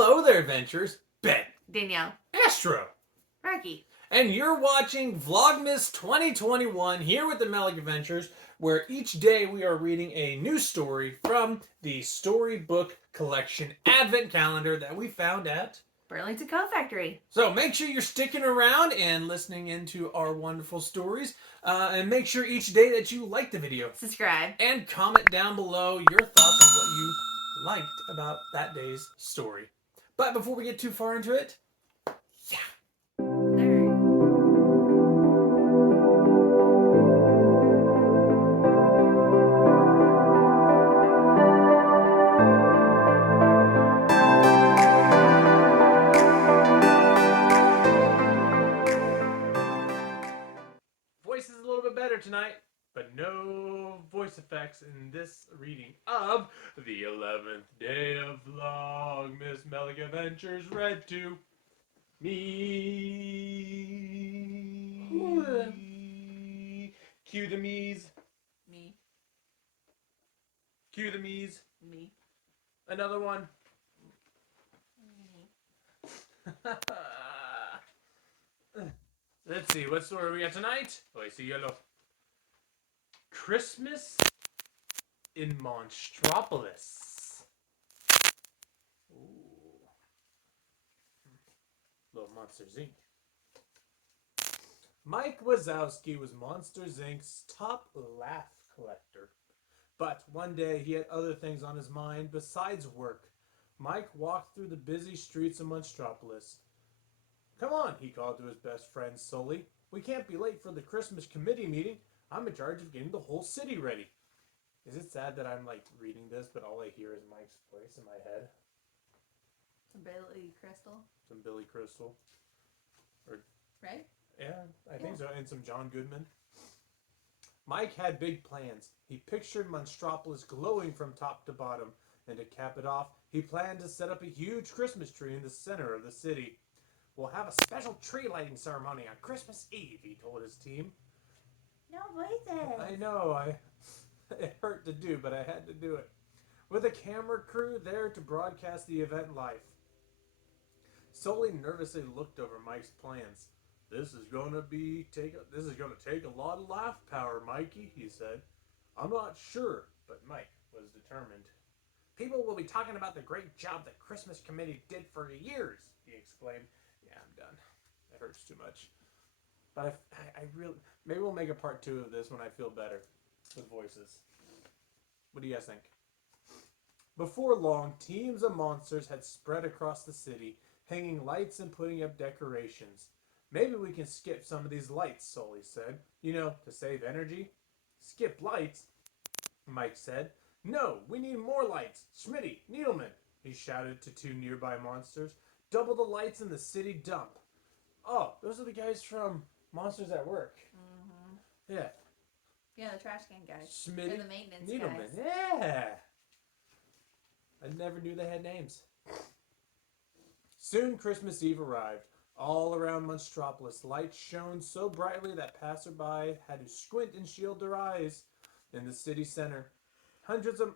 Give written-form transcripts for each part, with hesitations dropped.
Hello there, adventurers. Ben, Danielle. Astro, Rocky. and you're watching Vlogmas 2021 here with the Melick Adventures, where each day we are reading a new story from the Storybook collection advent calendar that we found at Burlington Coat Factory. So make sure you're sticking around and listening into our wonderful stories. And make sure each day that you like the video. Subscribe. And comment down below your thoughts on what you liked about that day's story. But before we get too far into it, voice is a little bit better tonight, but no voice effects in this reading of the 11th day of Vlogmas Melick Adventures read to me. Ooh. Cue the me's. Me. Cue the me's. Me. Another one. Me. Let's see, what story we got tonight? Oh, I see yellow. Christmas in Monstropolis. Ooh. Little Monsters Inc. Mike Wazowski was Monsters Inc.'s top laugh collector. But one day he had other things on his mind besides work. Mike walked through the busy streets of Monstropolis. Come on, he called to his best friend Sully. We can't be late for the Christmas committee meeting. I'm in charge of getting the whole city ready. Is it sad that I'm like reading this, but all I hear is Mike's voice in my head? Some Billy Crystal. Some Billy Crystal. Right? Yeah, I think so. And some John Goodman. Mike had big plans. He pictured Monstropolis glowing from top to bottom. And to cap it off, he planned to set up a huge Christmas tree in the center of the city. We'll have a special tree lighting ceremony on Christmas Eve, he told his team. No voices. I know, it hurt to do, but I had to do it. With a camera crew there to broadcast the event live. Sully nervously looked over Mike's plans. This is gonna take a lot of laugh power, Mikey, he said. I'm not sure, but Mike was determined. People will be talking about the great job the Christmas committee did for years, he exclaimed. Yeah, I'm done. It hurts too much. But I really... Maybe we'll make a part 2 of this when I feel better with voices. What do you guys think? Before long, teams of monsters had spread across the city, hanging lights and putting up decorations. Maybe we can skip some of these lights, Sully said. You know, to save energy. Skip lights, Mike said. No, we need more lights. Schmitty, Needleman, he shouted to 2 nearby monsters. Double the lights in the city dump. Oh, those are the guys from Monsters at Work. Mm-hmm. Yeah. Yeah, the trash can guys. Schmitty, and the maintenance Needleman. guys. Yeah. I never knew they had names. Soon Christmas Eve arrived. All around Monstropolis, lights shone so brightly that passerby had to squint and shield their eyes. In the city center, hundreds of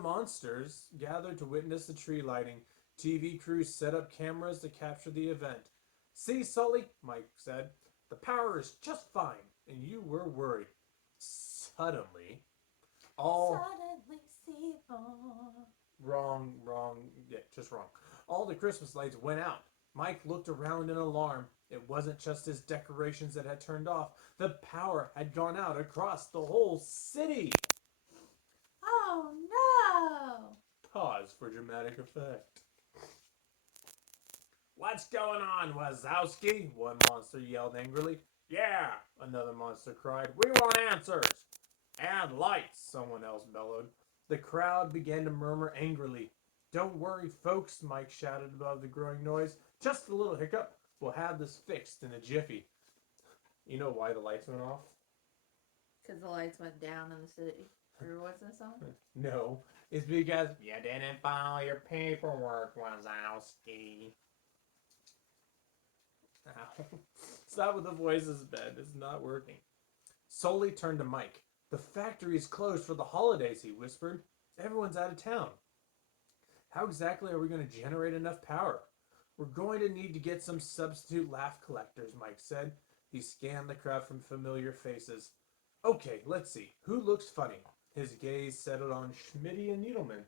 monsters gathered to witness the tree lighting. TV crews set up cameras to capture the event. See, Sully, Mike said, the power is just fine, and you were worried. Suddenly, Wrong, yeah, just wrong. All the Christmas lights went out. Mike looked around in alarm. It wasn't just his decorations that had turned off. The power had gone out across the whole city. Oh, no! Pause for dramatic effect. What's going on, Wazowski? One monster yelled angrily. Yeah, another monster cried. We want answers. And lights, someone else bellowed. The crowd began to murmur angrily. Don't worry, folks, Mike shouted above the growing noise. Just a little hiccup. We'll have this fixed in a jiffy. You know why the lights went off? Because the lights went down in the city. Or what's that song? No, it's because you didn't file your paperwork, Wazowski. Ow. Stop with the voices, Ben. It's not working. Sully turned to Mike. The factory is closed for the holidays, he whispered. Everyone's out of town. How exactly are we going to generate enough power? We're going to need to get some substitute laugh collectors, Mike said. He scanned the crowd from familiar faces. Okay, let's see. Who looks funny? His gaze settled on Schmitty and Needleman.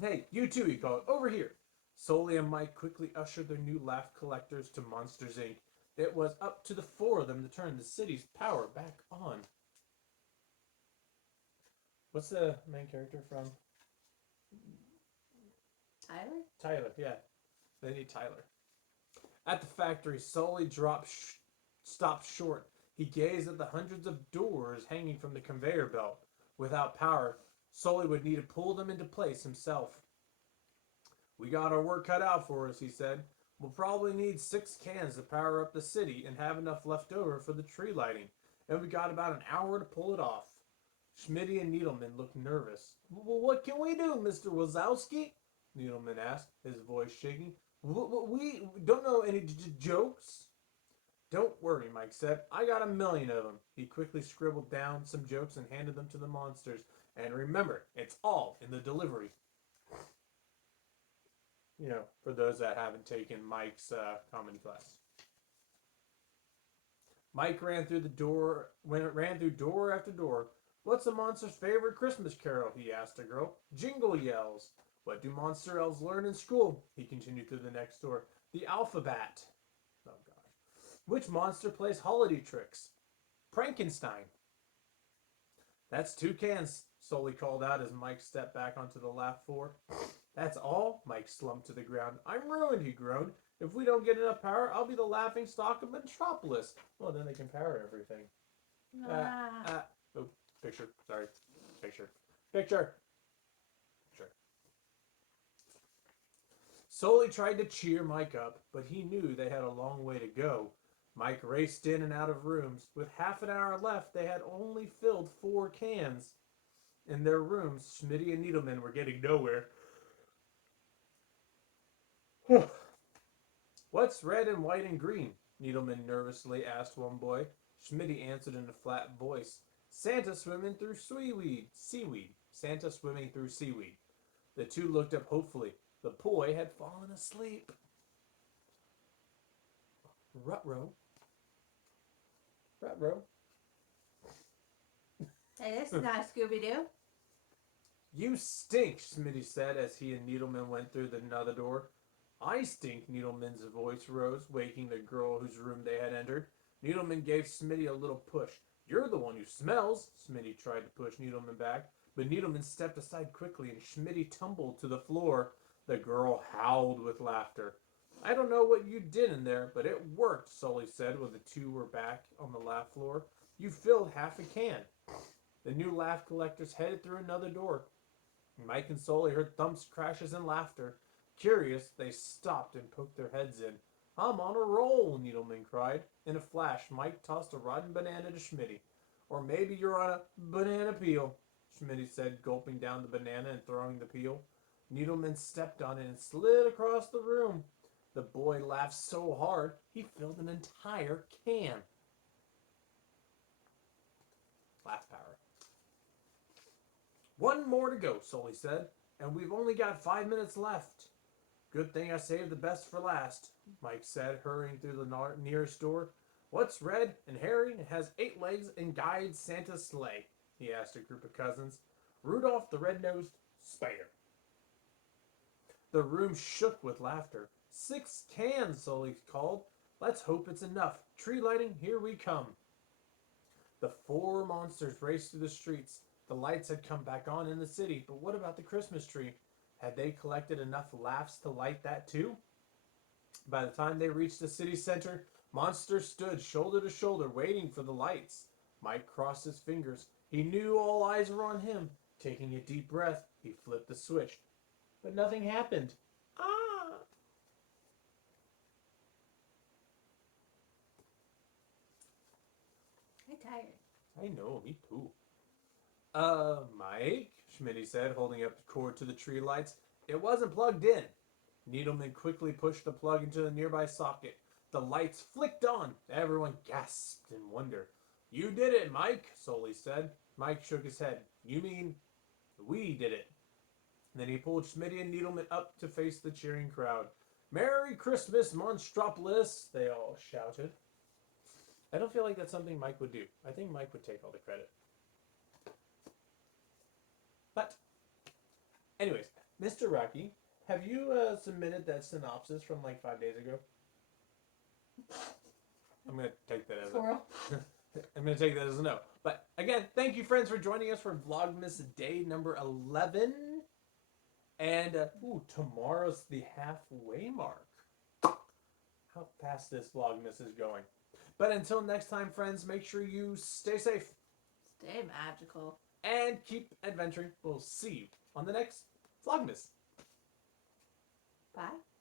Hey, you two, he called. Over here. Sully and Mike quickly ushered their new laugh collectors to Monsters, Inc. It was up to the four of them to turn the city's power back on. What's the main character from? Tyler? Tyler, yeah. They need Tyler. At the factory, Sully stopped short. He gazed at the hundreds of doors hanging from the conveyor belt. Without power, Sully would need to pull them into place himself. We got our work cut out for us, he said. We'll probably need 6 cans to power up the city and have enough left over for the tree lighting. And we got about an hour to pull it off. Schmitty and Needleman looked nervous. Well, what can we do, Mr. Wazowski? Needleman asked, his voice shaking. We don't know any jokes. Don't worry, Mike said. I got 1,000,000 of them. He quickly scribbled down some jokes and handed them to the monsters. And remember, it's all in the delivery. You know, for those that haven't taken Mike's comedy class. Mike ran through door after door. What's a monster's favorite Christmas carol? He asked a girl. Jingle yells. What do monster elves learn in school? He continued through the next door. The alphabet. Oh, God. Which monster plays holiday tricks? Frankenstein. That's 2 cans, Sully called out as Mike stepped back onto the laugh floor. That's all? Mike slumped to the ground. I'm ruined, he groaned. If we don't get enough power, I'll be the laughing stock of Monstropolis. Well, then they can power everything. Oh, picture. Sorry. Picture. Sully tried to cheer Mike up, but he knew they had a long way to go. Mike raced in and out of rooms. With half an hour left, they had only filled 4 cans. In their rooms, Schmitty and Needleman were getting nowhere. What's red and white and green? Needleman nervously asked one boy. Schmitty answered in a flat voice. Santa swimming through seaweed. Santa swimming through seaweed. The two looked up hopefully. The boy had fallen asleep. Ruh-roh. Hey, this is not Scooby-Doo. You stink, Smitty said as he and Needleman went through another door. I stink, Needleman's voice rose, waking the girl whose room they had entered. Needleman gave Smitty a little push. You're the one who smells, Smitty tried to push Needleman back, but Needleman stepped aside quickly and Schmitty tumbled to the floor. The girl howled with laughter. I don't know what you did in there, but it worked, Sully said when the two were back on the laugh floor. You filled half a can. The new laugh collectors headed through another door. Mike and Sully heard thumps, crashes, and laughter. Curious, they stopped and poked their heads in. I'm on a roll, Needleman cried. In a flash, Mike tossed a rotten banana to Schmitty. Or maybe you're on a banana peel, Schmitty said, gulping down the banana and throwing the peel. Needleman stepped on it and slid across the room. The boy laughed so hard, he filled an entire can. Laugh power. 1 more to go, Sully said, and we've only got 5 minutes left. Good thing I saved the best for last, Mike said, hurrying through the nearest door. What's red and hairy and has 8 legs and guides Santa's sleigh? He asked a group of cousins. Rudolph the Red-Nosed Spider. The room shook with laughter. 6 cans, Sully called. Let's hope it's enough. Tree lighting, here we come. The 4 monsters raced through the streets. The lights had come back on in the city, but what about the Christmas tree? Had they collected enough laughs to light that too? By the time they reached the city center, monsters stood shoulder to shoulder waiting for the lights. Mike crossed his fingers. He knew all eyes were on him. Taking a deep breath, he flipped the switch. But nothing happened. I'm tired. I know, me too. Mike, Schmitty said, holding up the cord to the tree lights. It wasn't plugged in. Needleman quickly pushed the plug into the nearby socket. The lights flicked on. Everyone gasped in wonder. You did it, Mike, Sully said. Mike shook his head. You mean we did it? And then he pulled Schmitty and Needleman up to face the cheering crowd. "Merry Christmas, Monstropolis!" they all shouted. I don't feel like that's something Mike would do. I think Mike would take all the credit. But, anyways, Mr. Rocky, have you submitted that synopsis from like 5 days ago? I'm going to take that as I'm going to take that as a no. But, again, thank you, friends, for joining us for Vlogmas Day number 11. And, tomorrow's the halfway mark. How fast this Vlogmas is going. But until next time, friends, make sure you stay safe. Stay magical. And keep adventuring. We'll see you on the next Vlogmas. Bye.